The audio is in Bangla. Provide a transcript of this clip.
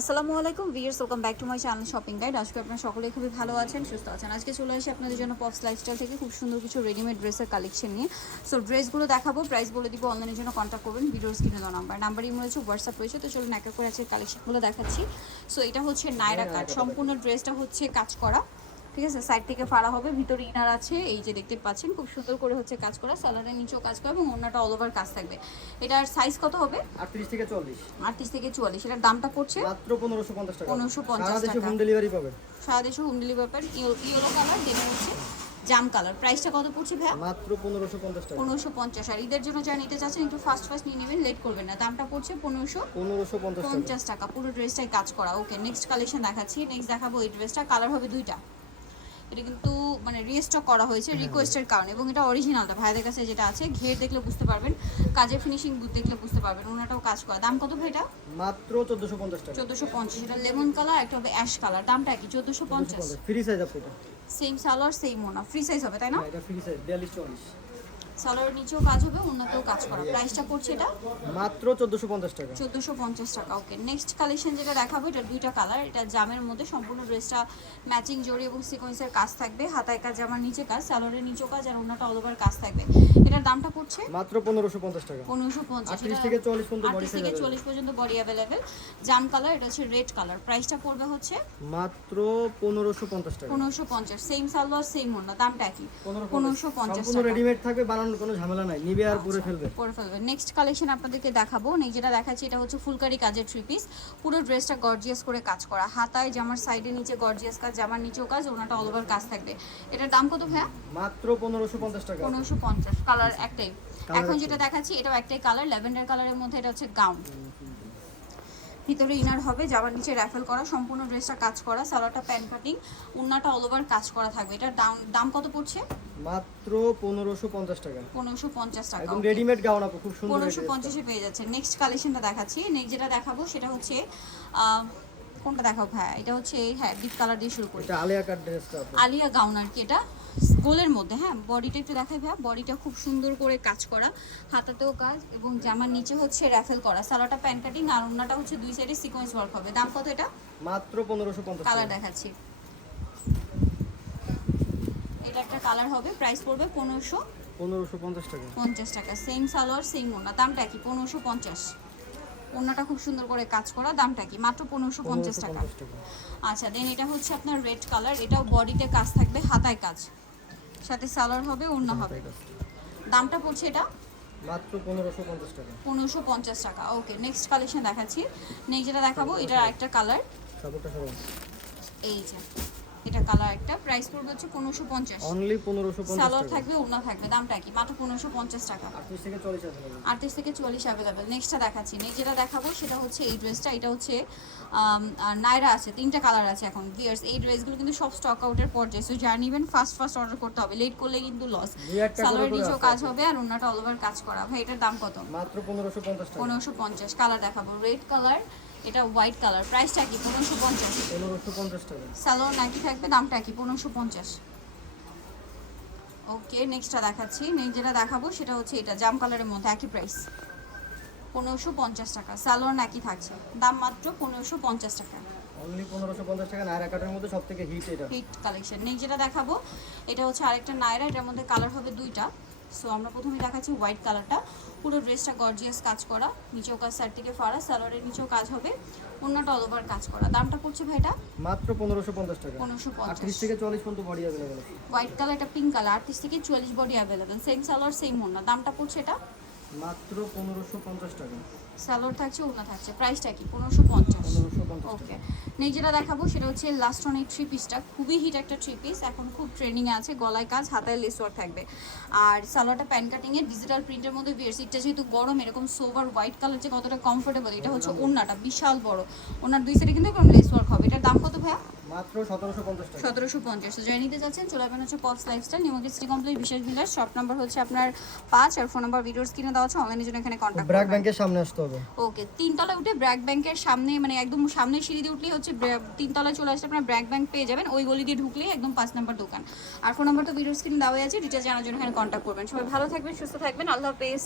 আসসালামু আলাইকুম viewers welcome back to my channel shopping guide আজকে আপনারা সকলেই খুবই ভালো আছেন সুস্থ আছেন। আজকে চলে আসি আপনাদের জন্য পপস লাইফস্টাইল থেকে খুব সুন্দর কিছু রেডিমেড ড্রেসের কালেকশন নিয়ে। সো ড্রেসগুলো দেখাবো প্রাইস বলে দিব অনলাইনের জন্য কন্ট্যাক্ট করবেন ভিডিওর স্ক্রিনে দেওয়া নাম্বার নাম্বার মনে রয়েছে হোয়াটসঅ্যাপ রয়েছে তো চলুন একা এক করে আজকে কালেকশনগুলো দেখাচ্ছি। সো এটা হচ্ছে নায়রা কাট সম্পূর্ণ ড্রেসটা হচ্ছে কাজ করা। ঠিক আছে সাইড থেকে ফাড়া হবে ভিতরে ইনার আছে এই যে দেখতে পাচ্ছেন খুব সুন্দর করে হচ্ছে কাজ করা সালারের নিচেও কাজ করা এবং অন্যটা অল ওভার কাজ থাকবে। এটার সাইজ কত হবে? আটত্রিশ থেকে চল্লিশ। আটত্রিশ থেকে চুয়াল্লিশ এটার দামটা পড়ছে? মাত্র পনেরোশো পঞ্চাশ টাকা। 1550 সারা দেশে টাকা। হোম ডেলিভারি পাবে। সারা দেশে হোম ডেলিভারি পান ইয়েলো কালার দেন হচ্ছে জাম কালার প্রাইসটা কত পড়ছে ভাইয়া? মাত্র পনেরোশো পঞ্চাশ টাকা। পনেরোশো পঞ্চাশ। আর ঈদের জন্য যা নিতে চাচ্ছেন একটু ফার্স্ট ফার্স্ট নিয়ে নেবেন লেট করবেন না। দামটা পড়ছে পনেরোশো পনেরোশো পঞ্চাশ টাকা। পঞ্চাশ টাকা। পুরো ড্রেসটাই কাজ করা। ওকে নেক্সট কালেকশন দেখাচ্ছি। নেক্সট দেখাবো এই ড্রেসটা কালার হবে দুইটা। এটা কিন্তু মানে রিস্টক করা হয়েছে রিকোয়েস্টের কারণে এবং এটা অরিজিনালটা ভাইদের কাছে যেটা আছে ঘের দেখলে বুঝতে পারবেন কাজের ফিনিশিং দেখলে বুঝতে পারবেন ওনাটাও কাজ করা। দাম কত ভাই এটা মাত্র 1450 টাকা। 1450 এটা লেমন কালার একটা হবে অ্যাশ কালার দামটা কি? 1450 ফ্রি সাইজ আপু সেম সালোয়ার সেম ওনা ফ্রি সাইজ হবে তাই না? এটা ফ্রি সাইজ 42 সালোয়ার নিচেও কাজ হবে উন্নতেও কাজ করা। প্রাইসটা করছে এটা? মাত্র 1450 টাকা। 1450 টাকা ওকে নেক্সট কালেকশন যেটা দেখাবো এটা দুইটা কালার এটা জামের মধ্যে সম্পূর্ণ ড্রেসটা ম্যাচিং জড়ি এবং সিকোয়েন্সের কাজ থাকবে। হাতায় কাজ জামার নিচে কাজ সালোয়ারের নিচেও কাজ আর ওন্নাটা অল কাজ থাকবে। এটার দামটা পড়ছে? মাত্র 1550 টাকা। 1550 30 থেকে 40 পর্যন্ত বডি থেকে 40 পর্যন্ত বডি अवेलेबल জাম কালার এটা হচ্ছে রেড কালার প্রাইসটা পড়বে হচ্ছে? মাত্র 1550 টাকা। 1550 সেম সালোয়ার সেম ওন্না দামটা কি 1550 সম্পূর্ণ রেডিমেড থাকবে বানানোর কোনো ঝামেলা নাই নিবে আর পরে ফেলবে। করে ফেলবে। নেক্সট কালেকশন আপনাদেরকে দেখাবো। নেই যেটা দেখাচ্ছি এটা হচ্ছে ফুলকারি কাজের থ্রি পিস পুরো ড্রেসটা গর্জিয়াস করে কাজ করা। হাতায় জামার সাইডের নিচে গর্জিয়াস কাজ জামার নিচেও কাজ ওনাটা অল ওভার কাজ থাকবে। এটার দাম কত ভাইয়া? মাত্র পনেরোশো পঞ্চাশ টাকা। পনেরোশো পঞ্চাশ। কালার একটাই। এখন যেটা দেখাচ্ছি এটাও একটাই কালার ল্যাভেন্ডার কালারের মধ্যে এটা হচ্ছে গাউন ভিতরে ইনার হবে জামার নিচে র্যাফেল করা সম্পূর্ণ ড্রেসটা কাজ করা সালোয়ারটা প্যান কাটিং উন্নাটা অল ওভার কাজ করা থাকবে। এটার দাম দাম কত পড়ছে? মাত্র পনেরোশো পঞ্চাশ টাকা। পনেরোশো পঞ্চাশ টাকা একদম রেডিমেড গাউন আপু খুব সুন্দর পনেরোশো এই dress টা। পঞ্চাশে পেয়ে যাচ্ছে। নেক্সট কালেকশনটা দেখাচ্ছি। নেক্সট যেটা দেখাবো সেটা হচ্ছে কোনটা দেখাবো? হ্যাঁ এটা হচ্ছে হ্যাঁ ডিপ কালার দিয়ে শুরু করি। এটা আলিয়া কাট ড্রেসটা আলিয়া গাউন আর কি এটা গোলের মধ্যে হ্যাঁ বডিটা একটু দেখাই ভাইয়া বডিটা খুব সুন্দর করে কাজ করা হাতাতেও কাজ এবং জামার নিচে হচ্ছে র্যাফেল করা সালোয়ারটা প্যান কাটিং আর অন্যটা হচ্ছে দুই সাইডে সিকোয়েন্স ওয়ার্ক হবে। দাম কত এটা? মাত্র পনেরোশো পঞ্চাশ কালার দেখাচ্ছি। এটা একটা কালার হবে প্রাইস পড়বে পনেরোশো পনেরোশো পঞ্চাশ টাকা। পঞ্চাশ টাকা। সেম সালোয়ার সেম ওনা দামটা কি? পনেরোশো পঞ্চাশ। ওনাটা খুব সুন্দর করে কাজ করা দামটা কি? মাত্র পনেরোশো পঞ্চাশ টাকা। আচ্ছা দেন এটা হচ্ছে আপনার রেড কালার এটাও বডিতে কাজ থাকবে হাতায় কাজ। সাথে সালোয়ার হবে অন্য হবে। দামটা পড়ছে এটা? মাত্র পনেরোশো পঞ্চাশ টাকা। পনেরোশো পঞ্চাশ টাকা ওকে নেক্সট কালেকশন দেখাচ্ছি। নেক্সট যেটা দেখাবো এটার একটা কালার কাপড়টা সবাই এই যে। এটা কালার একটা। প্রাইস পড়বে হচ্ছে পনেরোশো পঞ্চাশ। অনলি পনেরোশো পঞ্চাশ সালোয়ার থাকবে ওনা থাকবে দামটা কি? মাত্র পনেরোশো পঞ্চাশ টাকা। আটত্রিশ থেকে চল্লিশ অ্যাভেলেবেল নেক্সটটা দেখাচ্ছি। নেক্সট যেটা দেখাবো সেটা হচ্ছে এই ড্রেসটা এটা হচ্ছে নায়রা আছে। তিনটা কালার আছে এখন। ভিয়ার্স এই ড্রেসগুলো কিন্তু সব স্টক আউটের পর্যায়ে সো যারা নেবেন ফার্স্ট ফার্স্ট অর্ডার করতে হবে। লেট করলে কিন্তু লস সালোয়ার নিচেও কাজ হবে। আর অন্যটা অল ওভার কাজ করা ভাই এটার দাম কত? মাত্র পনেরোশো পঞ্চাশ টাকা। পনেরোশো পঞ্চাশ। কালার দেখাবো। রেড কালার এটা হোয়াইট কালার প্রাইসটা কি? পনেরোশো পঞ্চাশ। টাকা। সালোয়ার নাকি থাকবে? দামটা কি? পনেরোশো পঞ্চাশ। ওকে নেক্সটটা দেখাচ্ছি। নেক্সট যেটা দেখাবো সেটা হচ্ছে এটা জাম কালারের মধ্যে একই প্রাইস পনেরোশো পঞ্চাশ টাকা। সালোয়ার নাকি থাকছে। দাম মাত্র পনেরোশো পঞ্চাশ টাকা। অনলি পনেরোশো পঞ্চাশ টাকা নায়রা কাটের মধ্যে সব থেকে হিট এটা। হিট কালেকশন নেক্সট যেটা দেখাবো এটা হচ্ছে আরেকটা নায়রা এটার মধ্যে কালার হবে দুইটা। সো আমরা প্রথমে দেখাচ্ছি হোয়াইট কালারটা পুরো ড্রেসটা গর্জিয়াস কাজ করা। নিচেও কাজ সাইড থেকে ফাড়া সালোয়ারের নিচেও কাজ হবে। অন্যটা অল ওভার কাজ করা। দামটা পড়ছে ভাইটা মাত্র পনেরোশো পঞ্চাশ টাকা। পনেরোশো পঞ্চাশ। থেকে চল্লিশ পর্যন্ত বডি অ্যাভেলেবেল হোয়াইট কালার এটা পিঙ্ক কালার আটত্রিশ থেকে চুয়াল্লিশ body available same salwar same অন্য দামটা পড়ছে এটা? মাত্র পনেরোশো পঞ্চাশ টাকা। সালোয়ার থাকছে ওনা থাকছে। প্রাইসটা কি? পনেরোশো পঞ্চাশ। ওকে। যেটা দেখাবো সেটা হচ্ছে লাস্ট অন এই থ্রি পিসটা খুবই হিট একটা থ্রি পিস এখন খুব ট্রেনিংয়ে আছে গলায় কাজ হাতায় লেস ওয়ার্ক থাকবে। আর সালোয়ারটা প্যান কাটিংয়ে ডিজিটাল প্রিন্টের মধ্যে বিয়ার সিটটা যেহেতু গরম এরকম সোভার হোয়াইট কালার যে কতটা কমফোর্টেবল এটা হচ্ছে ওনাটা বিশাল বড়। ওনার দুই সাইডে কিন্তু এরকম লেস ওয়ার্ক হবে। এটার দাম কত ভাইয়া? মাত্র সতেরোশো পঞ্চাশ যারা নিতে চাচ্ছেন চলে আসবেন হচ্ছে Pops lifestyle New Market city complex বিশেষ ভিলার শপ নাম্বার হচ্ছে আপনার পাঁচ আর ফোন নাম্বার ভিডিওস কিনে দেওয়া আছে অনলাইনের জন্য এখানে কন্ট্যাক্ট ব্র্যাক ব্যাংকের সামনে আসতে হবে। ওকে তিনতলা উঠে ব্র্যাক ব্যাংকের সামনে মানে একদম সামনে সিঁড়ি দিয়ে উঠলেই হচ্ছে তিনতলায় চলে আসলে আপনার ব্র্যাক ব্যাংক পেয়ে যাবেন, ওই গলি দিয়ে ঢুকলেই একদম পাঁচ নাম্বার দোকান। আর ফোন নাম্বার তো ভিডিও স্ক্রিন দেওয়া আছে ডিটেলস জানার জন্য এখানে কন্ট্যাক্ট করবেন। সবাই ভালো থাকবেন, সুস্থ থাকবেন, আল্লাহ হাফেজ।